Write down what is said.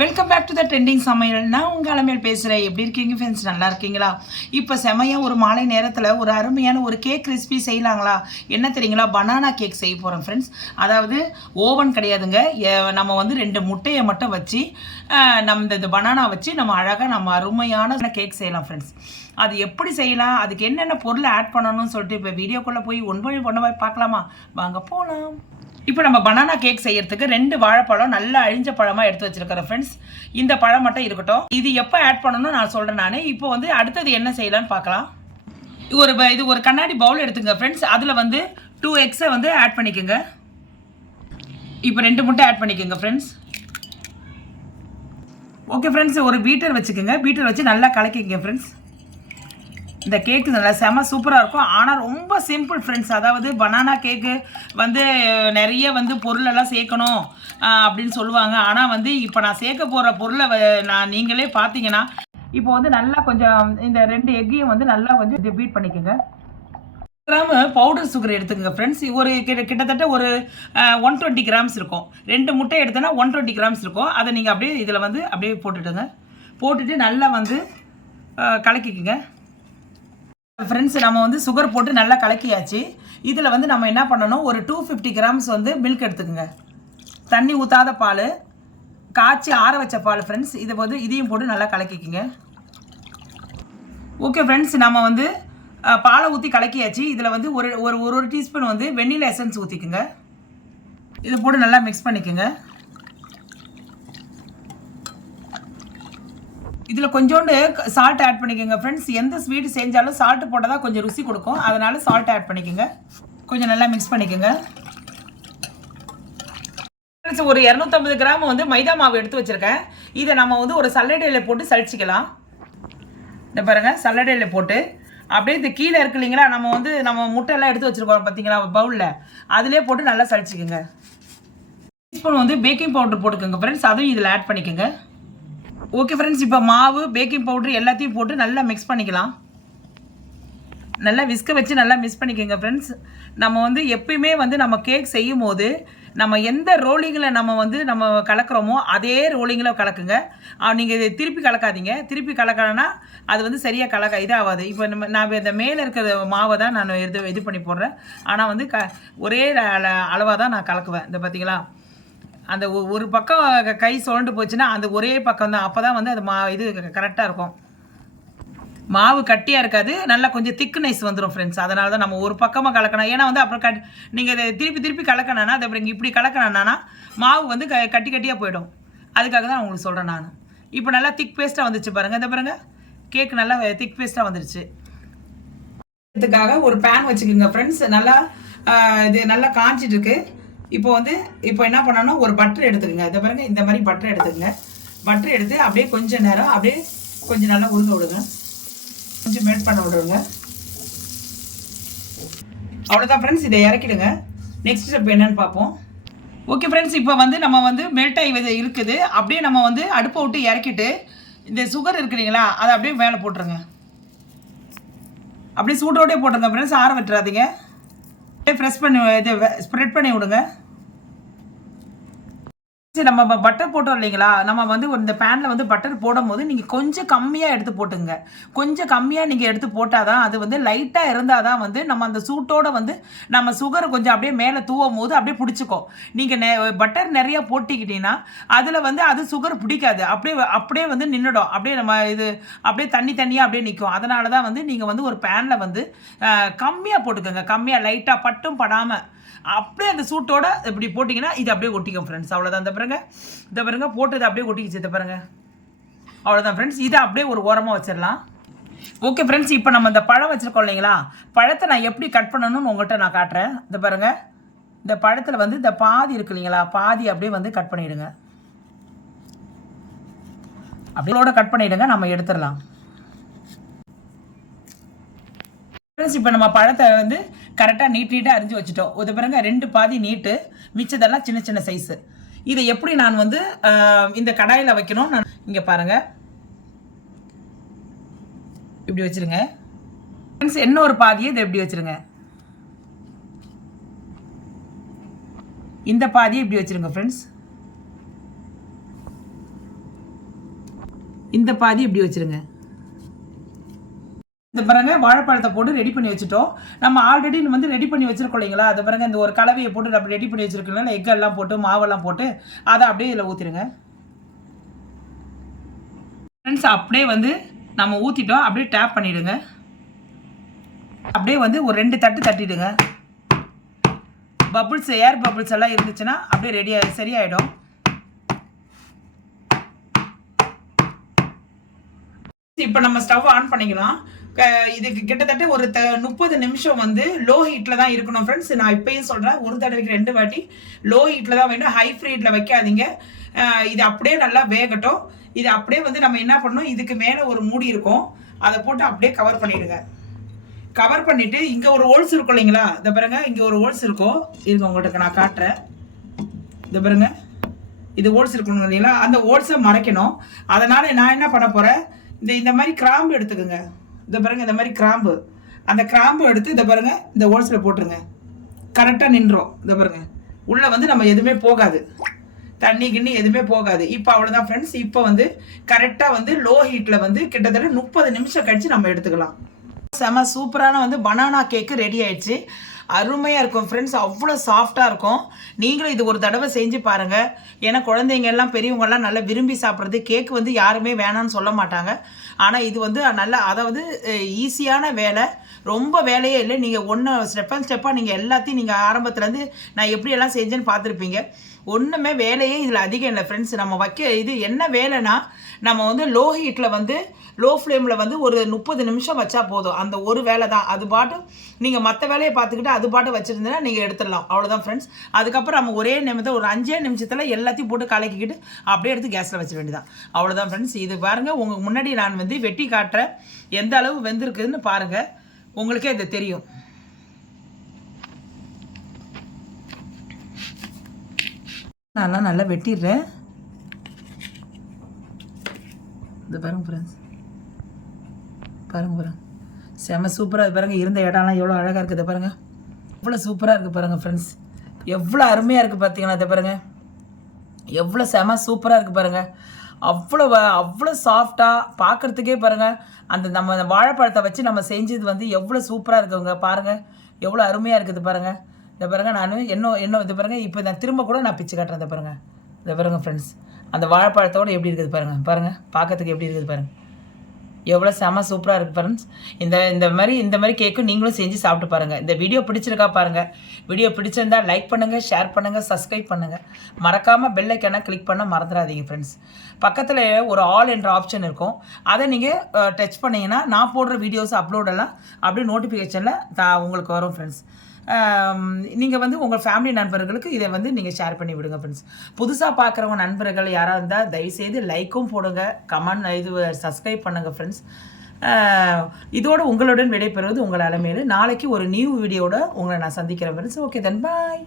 Welcome back to the trending சமையல். நான் உங்கள் அலமையில் பேசுகிறேன் எப்படி இருக்கீங்க ஃப்ரெண்ட்ஸ் நல்லா இருக்கீங்களா? இப்போ செமையாக ஒரு மாலை நேரத்தில் ஒரு அருமையான ஒரு கேக் ரெசிபி செய்யலாங்களா? என்ன தெரியுங்களா? பனானா கேக் செய்ய போகிறோம் ஃப்ரெண்ட்ஸ் அதாவது ஓவன் கிடையாதுங்க. நம்ம வந்து ரெண்டு முட்டையை மட்டும் வச்சு நம்ம இந்த- இந்த பனானா வச்சு நம்ம அழகாக நம்ம அருமையான கேக் செய்யலாம் ஃப்ரெண்ட்ஸ் அது எப்படி செய்யலாம்? அதுக்கு என்னென்ன பொருளை ஆட் பண்ணணும்னு சொல்லிட்டு இப்போ வீடியோக்குள்ளே போய் ஒன்பது பை போய் பார்க்கலாமா? வாங்க போகலாம் இப்போ நம்ம பனானா கேக் செய்யறதுக்கு ரெண்டு வாழைப்பழம் நல்லா அழிஞ்ச பழமாக எடுத்து வச்சிருக்கிறோம் ஃப்ரெண்ட்ஸ் இந்த பழம் மட்டும் இருக்கட்டும். இது எப்போ ஆட் பண்ணணும்னு நான் சொல்கிறேன் நான். இப்போ வந்து அடுத்தது என்ன செய்யலாம்னு பார்க்கலாம். ஒரு ப- இது ஒரு கண்ணாடி பவுல் எடுத்துங்க ஃப்ரெண்ட்ஸ் அதில் வந்து டூ எக்ஸை வந்து ஆட் பண்ணிக்கோங்க. இப்போ ரெண்டு முட்டை ஆட் பண்ணிக்கோங்க ஃப்ரெண்ட்ஸ் ஓகே ஃப்ரெண்ட்ஸ் ஒரு பீட்டர் வச்சுக்கோங்க. பீட்டர் வச்சு நல்லா கலக்கிக்கங்க ஃப்ரெண்ட்ஸ் இந்த கேக்கு நல்லா செம சூப்பராக இருக்கும். ஆனால் ரொம்ப சிம்பிள் ஃப்ரெண்ட்ஸ் அதாவது பனானா கேக்கு வந்து நிறைய வந்து பொருளெல்லாம் சேர்க்கணும் அப்படின்னு சொல்லுவாங்க. ஆனால் வந்து இப்போ நான் சேர்க்க போகிற பொருளை நான் நீங்களே பார்த்தீங்கன்னா இப்போ வந்து நல்லா கொஞ்சம் இந்த ரெண்டு எக்கையும் வந்து நல்லா கொஞ்சம் இது பீட் பண்ணிக்கோங்க. கிராம் பவுடர் சுகர் எடுத்துக்கோங்க ஃப்ரெண்ட்ஸ் ஒரு கிட்டத்தட்ட ஒரு ஒன் டுவெண்ட்டி கிராம்ஸ் இருக்கும். ரெண்டு முட்டை எடுத்தோன்னா ஒன் டுவெண்ட்டி கிராம்ஸ் இருக்கும். அதை நீங்கள் அப்படியே இதில் வந்து அப்படியே போட்டுடுங்க. போட்டுட்டு நல்லா வந்து கலக்கிக்கோங்க. ஃப்ரெண்ட்ஸ் நம்ம வந்து சுகர் போட்டு நல்லா கலக்கியாச்சு. இதில் வந்து நம்ம என்ன பண்ணணும்? ஒரு டூ ஃபிஃப்டி கிராம்ஸ் வந்து மில்க் எடுத்துக்கோங்க. தண்ணி ஊற்றாத பால். காய்ச்சி ஆற வச்ச பால் ஃப்ரெண்ட்ஸ் இதை வந்து இதையும் போட்டு நல்லா கலக்கிக்கிங்க. ஓகே ஃப்ரெண்ட்ஸ் நம்ம வந்து பாலை ஊற்றி கலக்கியாச்சு. இதில் வந்து ஒரு ஒரு ஒரு ஒரு டீஸ்பூன் வந்து வெண்ணிலா எசன்ஸ் ஊற்றிக்குங்க இது போட்டு நல்லா மிக்ஸ் பண்ணிக்கோங்க. இதில் கொஞ்சோண்டு சால்ட் ஆட் பண்ணிக்கோங்க ஃப்ரெண்ட்ஸ் எந்த ஸ்வீட் செஞ்சாலும் சால்ட் போட்டால் தான் கொஞ்சம் ருசி கொடுக்கும். அதனால் சால்ட் ஆட் பண்ணிக்கோங்க. கொஞ்சம் நல்லா மிக்ஸ் பண்ணிக்கோங்க. ஃப்ரெண்ட்ஸ் ஒரு இரநூத்தம்பது கிராம் வந்து மைதா மாவு எடுத்து வச்சுருக்கேன். இதை நம்ம வந்து ஒரு சல்லடையில் போட்டு சளிச்சிக்கலாம் இந்த பாருங்கள் சல்லடையில் போட்டு. அப்படியே இந்த கீழே இருக்கு இல்லைங்களா? நம்ம வந்து நம்ம முட்டையெல்லாம் எடுத்து வச்சுருக்கோம் பார்த்தீங்களா பவுலில் அதிலே போட்டு நல்லா சளிச்சிக்கோங்க டீஸ்பூன் வந்து பேக்கிங் பவுடர் போட்டுக்கோங்க ஃப்ரெண்ட்ஸ் அதுவும் இதில் ஆட் பண்ணிக்கோங்க. ஓகே ஃப்ரெண்ட்ஸ் இப்போ மாவு பேக்கிங் பவுடர் எல்லாத்தையும் போட்டு நல்லா மிக்ஸ் பண்ணிக்கலாம். நல்லா விஸ்க வச்சு நல்லா மிக்ஸ் பண்ணிக்கோங்க ஃப்ரெண்ட்ஸ் நம்ம வந்து எப்பயுமே வந்து நம்ம கேக் செய்யும் போது நம்ம எந்த ரோலிங்கில் நம்ம வந்து நம்ம கலக்கிறோமோ அதே ரோலிங்கில் கலக்குங்க. நீங்கள் இதை திருப்பி கலக்காதீங்க. திருப்பி கலக்கலன்னா அது வந்து சரியாக கலக்க இதாகாது. இப்போ நம்ம நான் இந்த மேலே இருக்கிற மாவை தான் நான் இது இது பண்ணி போடுறேன். ஆனால் வந்து க ஒரே அளவாக தான் நான் கலக்குவேன். இந்த பார்த்தீங்களா அந்த ஒ- ஒரு பக்கம் க- கை சுழண்டு போச்சுன்னா அந்த ஒரே பக்கம் தான். அப்போ தான் வந்து அது மா இது கரெக்டாக இருக்கும். மாவு கட்டியாக இருக்காது. நல்லா கொஞ்சம் திக்னஸ் வந்துடும் ஃப்ரெண்ட்ஸ் அதனால தான் நம்ம ஒரு பக்கமாக கலக்கணும். ஏன்னா வந்து அப்புறம் கட் நீங்கள் இதை திருப்பி திருப்பி கலக்கணும்னா அதை அப்புறம் இப்படி கலக்கணும்னா மாவு வந்து க கட்டி கட்டியாக போயிடும். அதுக்காக தான் உங்களுக்கு சொல்கிறேன் நான். இப்போ நல்லா திக் பேஸ்ட்டாக வந்துச்சு பாருங்கள் இந்த பாருங்கள் கேக் நல்லா திக் பேஸ்ட்டாக வந்துருச்சு. இதுக்காக ஒரு பேன் வச்சுக்கோங்க ஃப்ரெண்ட்ஸ் நல்லா இது நல்லா காஞ்சிட்டு இருக்கு. இப்போ வந்து இப்போ என்ன பண்ணணும் ஒரு பட்டர் எடுத்துக்கோங்க. இதை பாருங்க இந்த மாதிரி பட்டர் எடுத்துக்கோங்க. பட்டர் எடுத்து அப்படியே கொஞ்சம் நேரம் அப்படியே கொஞ்சம் நல்லா உருக விடுங்க. கொஞ்சம் மெல்ட் பண்ண விடுங்க. அவ்வளோதான் ஃப்ரெண்ட்ஸ் இதை இறக்கிடுங்க. நெக்ஸ்ட் ஸ்டெப் என்னன்னு பார்ப்போம். ஓகே ஃப்ரெண்ட்ஸ் இப்போ வந்து நம்ம வந்து மெல்ட் ஆகி இது இருக்குது. அப்படியே நம்ம வந்து அடுப்பை விட்டு இறக்கிட்டு இந்த சுகர் இருக்கு இல்லைங்களா அதை அப்படியே மேலே போட்டுருங்க. அப்படியே சூட்டோடே போட்டுருங்க ஃப்ரெண்ட்ஸ் ஆற விட்டுறாதீங்க. ஃப்ரெஷ் பண்ணி இது ஸ்ப்ரெட் பண்ணி விடுங்க. நம்ம பட்டர் போட்டோம் இல்லைங்களா? நம்ம வந்து இந்த பேனில் வந்து பட்டர் போடும்போது நீங்கள் கொஞ்சம் கம்மியாக எடுத்து போட்டுங்க. கொஞ்சம் கம்மியாக நீங்கள் எடுத்து போட்டால் தான் அது வந்து லைட்டாக இருந்தால் தான் வந்து நம்ம அந்த சூட்டோட வந்து நம்ம சுகர் கொஞ்சம் அப்படியே மேலே தூவும் போது அப்படியே பிடிச்சிக்கும். நீங்கள் நெ பட்டர் நிறையா போட்டிக்கிட்டீங்கன்னா அதில் வந்து அது சுகர் பிடிக்காது. அப்படியே அப்படியே வந்து நின்றுடும் அப்படியே நம்ம இது அப்படியே தண்ணி தண்ணியாக அப்படியே நிற்கும் அதனால தான் வந்து நீங்கள் வந்து ஒரு பேனில் வந்து கம்மியாக போட்டுக்கோங்க. கம்மியாக லைட்டாக பட்டும் படாமல் அப்படியே அந்த சூட்டோட இப்படி போட்டிங்கன்னா இது அப்படியே ஒட்டிக்கும் ஃப்ரெண்ட்ஸ் அவ்வளோதான் இந்த பாருங்க. இந்த பாருங்க போட்டது அப்படியே ஒட்டிக்கிச்சு. இந்த பாருங்க. அவ்வளோதான் ஃப்ரெண்ட்ஸ் இதை அப்படியே ஒரு ஓரமாக வச்சிடலாம். ஓகே ஃப்ரெண்ட்ஸ் இப்போ நம்ம இந்த பழம் வச்சுருக்கோம் இல்லைங்களா? பழத்தை நான் எப்படி கட் பண்ணணும்னு உங்கள்கிட்ட நான் காட்டுறேன். இந்த பாருங்க. இந்த பழத்தில் வந்து இந்த பாதி இருக்கு இல்லைங்களா? பாதி அப்படியே வந்து கட் பண்ணிவிடுங்க அப்படியோட கட் பண்ணிவிடுங்க நம்ம எடுத்துடலாம். ஃப்ரெண்ட்ஸ் இப்போ நம்ம பழத்தை வந்து கரெக்டாக நீட் நீட்டாக அரிஞ்சு வச்சுட்டோம். இது பாருங்க ரெண்டு பாதி நீட்டு மிச்சதெல்லாம் சின்ன சின்ன சைஸு இதை எப்படி நான் வந்து இந்த கடாயில் வைக்கணும்? நான் இங்கே பாருங்கள் இப்படி வச்சிருங்க. ஃப்ரெண்ட்ஸ் இன்னொரு பாதியை இதை எப்படி வச்சிருங்க. இந்த பாதியை இப்படி வச்சிருங்க ஃப்ரெண்ட்ஸ் இந்த பாதி இப்படி வச்சுருங்க. இந்த பாருங்க வாழைப்பழத்தை போட்டு ரெடி பண்ணி வச்சுட்டோம். நம்ம ஆல்ரெடி வந்து ரெடி பண்ணி வச்சிருக்கோம் இல்லைங்களா? அது பாருங்க இந்த ஒரு கலவையை போட்டு நம்ம ரெடி பண்ணி வச்சிருக்கோம் எக் எல்லாம் போட்டு மாவெல்லாம் போட்டு அதை அப்படியே இதில் ஊற்றிடுங்க ஃப்ரெண்ட்ஸ் அப்படியே வந்து நம்ம ஊற்றிட்டோம் அப்படியே டேப் பண்ணிவிடுங்க அப்படியே வந்து ஒரு ரெண்டு தட்டு தட்டிடுங்க. பபுள்ஸ் ஏர் பபுள்ஸ் எல்லாம் இருந்துச்சுன்னா அப்படியே ரெடி சரியாயிடும். இப்போ நம்ம ஸ்டவ் ஆன் பண்ணிக்கலாம். இதுக்கு கிட்டத்தட்ட ஒரு த முப்பது நிமிஷம் வந்து லோ ஹீட்டில் தான் இருக்கணும் ஃப்ரெண்ட்ஸ் நான் இப்பயும் சொல்கிறேன் ஒரு தடவைக்கு ரெண்டு வாட்டி லோ ஹீட்டில் தான் வேணும். ஹை ஃப்ரீட்டில் வைக்காதீங்க. இது அப்படியே நல்லா வேகட்டும். இது அப்படியே வந்து நம்ம என்ன பண்ணணும்? இதுக்கு மேலே ஒரு மூடி இருக்கும். அதை போட்டு அப்படியே கவர் பண்ணிடுங்க. கவர் பண்ணிட்டு இங்கே ஒரு ஹோல்ஸ் இருக்கும் இல்லைங்களா? இதை பாருங்க இங்கே ஒரு ஹோல்ஸ் இருக்கும். இருக்கு உங்கள்கிட்ட நான் காட்டுறேன். இதை பாருங்க. இது ஓட்ஸ் இருக்கணும் இல்லைங்களா? அந்த ஹோல்ஸை மறைக்கணும். அதனால் நான் என்ன பண்ண போகிறேன் இந்த இந்த மாதிரி கிராம்பு எடுத்துக்கோங்க. இந்த பாருங்க இந்த மாதிரி கிராம்பு. அந்த கிராம்பு எடுத்து இதை பாருங்க இந்த ஓட்ஸில் போட்டுருங்க. கரெக்டாக நின்றோம் இந்த பாருங்க. உள்ளே வந்து நம்ம எதுவுமே போகாது. தண்ணி கிண்ணி எதுவுமே போகாது. இப்போ அவ்வளோதான் ஃப்ரெண்ட்ஸ் இப்போ வந்து கரெக்டாக வந்து லோ ஹீட்டில் வந்து கிட்டத்தட்ட முப்பது நிமிஷம் கழித்து நம்ம எடுத்துக்கலாம். செம சூப்பரான வந்து பனானா கேக்கு ரெடி ஆயிடுச்சு. அருமையாக இருக்கும் ஃப்ரெண்ட்ஸ் அவ்வளோ சாஃப்டாக இருக்கும். நீங்களும் இது ஒரு தடவை செஞ்சு பாருங்கள் ஏன்னா குழந்தைங்க எல்லாம் பெரியவங்கெல்லாம் நல்லா விரும்பி சாப்பிட்றது. கேக் வந்து யாருமே வேணாம்னு சொல்ல மாட்டாங்க. ஆனால் இது வந்து நல்லா அதாவது ஈஸியான வேலை. ரொம்ப வேலையே இல்லை. நீங்கள் ஒன்று ஸ்டெப் அண்ட் ஸ்டெப்பாக நீங்கள் எல்லாத்தையும் நீங்கள் ஆரம்பத்துலேருந்து நான் எப்படியெல்லாம் செஞ்சேன்னு பார்த்துருப்பீங்க. ஒன்றுமே வேலையே இதில் அதிகம் இல்லை ஃப்ரெண்ட்ஸ் நம்ம வைக்க இது என்ன வேலைனா நம்ம வந்து லோ ஹீட்டில் வந்து லோ ஃப்ளேமில் வந்து ஒரு முப்பது நிமிஷம் வச்சா போதும். அந்த ஒரு வேலை தான். அது பாட்டு நீங்கள் மற்ற வேலையை பார்த்துக்கிட்டு அது பாட்டு வச்சுருந்தீங்கன்னா நீங்கள் எடுத்துடலாம். அவ்வளோதான் ஃப்ரெண்ட்ஸ் அதுக்கப்புறம் நம்ம ஒரே நிமிஷம் ஒரு அஞ்சே நிமிஷத்தில் எல்லாத்தையும் போட்டு கலக்கிக்கிட்டு அப்படியே எடுத்து கேஸில் வச்சிட வேண்டியதான் அவ்வளோதான் ஃப்ரெண்ட்ஸ் இது பாருங்கள் உங்களுக்கு முன்னாடி நான் வந்து வெட்டி காட்டுறேன் எந்த அளவு வெந்திருக்குதுன்னு பாருங்கள் உங்களுக்கே இது தெரியும். நான் நல்லா வெட்டிடுறேன். இது பாருங்க ஃப்ரெண்ட்ஸ் பாருங்க பாருங்க செம சூப்பராக பாருங்க. இருந்த இடம்லாம் எவ்வளோ அழகாக இருக்குது பாருங்க. எவ்வளோ சூப்பராக இருக்குது பாருங்கள் ஃப்ரெண்ட்ஸ் எவ்வளோ அருமையாக இருக்குது பார்த்தீங்கன்னா இதை பாருங்கள் எவ்வளோ செம சூப்பராக இருக்குது பாருங்கள் அவ்வளோ வ- அவ்வளோ சாஃப்டாக பார்க்குறதுக்கே பாருங்கள் அந்த நம்ம அந்த வாழைப்பழத்தை வச்சு நம்ம செஞ்சது வந்து எவ்வளோ சூப்பராக இருக்குங்க பாருங்கள் எவ்வளோ அருமையாக இருக்குது பாருங்கள் இந்த பாருங்க நான் என்ன என்ன இது பாருங்க இப்போ நான் திரும்ப கூட நான் பிச்சு காட்டுறேன் இந்த பாருங்க. இந்த பாருங்க ஃப்ரெண்ட்ஸ் அந்த வாழைப்பழத்தோட எப்படி இருக்குது பாருங்கள் பாருங்கள் பார்க்கறதுக்கு எப்படி இருக்குது பாருங்கள் எவ்வளோ செம சூப்பராக இருக்குது ஃப்ரெண்ட்ஸ் இந்த இந்த மாதிரி இந்த மாதிரி கேக்கும் நீங்களும் செஞ்சு சாப்பிட்டு பாருங்கள் இந்த வீடியோ பிடிச்சிருக்கா பாருங்கள் வீடியோ பிடிச்சிருந்தா லைக் பண்ணுங்கள் ஷேர் பண்ணுங்கள் சப்ஸ்கிரைப் பண்ணுங்கள் மறக்காமல் பெல்லைக்கான கிளிக் பண்ண மறந்துடாதீங்க ஃப்ரெண்ட்ஸ் பக்கத்தில் ஒரு ஆல் என்ற ஆப்ஷன் இருக்கும். அதை நீங்கள் டச் பண்ணீங்கன்னா நான் போடுற வீடியோஸ் அப்லோடெல்லாம் அப்படியே நோட்டிஃபிகேஷனில் த உங்களுக்கு வரும் ஃப்ரெண்ட்ஸ் நீங்கள் வந்து உங்கள் ஃபேமிலி நண்பர்களுக்கு இதை வந்து நீங்கள் ஷேர் பண்ணி விடுங்க ஃப்ரெண்ட்ஸ் புதுசாக பார்க்குறவங்க நண்பர்கள் யாராக இருந்தால் தயவுசெய்து லைக்கும் போடுங்க கமெண்ட் இது சப்ஸ்கிரைப் பண்ணுங்கள் ஃப்ரெண்ட்ஸ் இதோடு உங்களுடன் விடைபெறுவது உங்கள் அலமையில நாளைக்கு ஒரு நியூ வீடியோட உங்களை நான் சந்திக்கிறேன் ஃப்ரெண்ட்ஸ் ஓகே தென் பாய்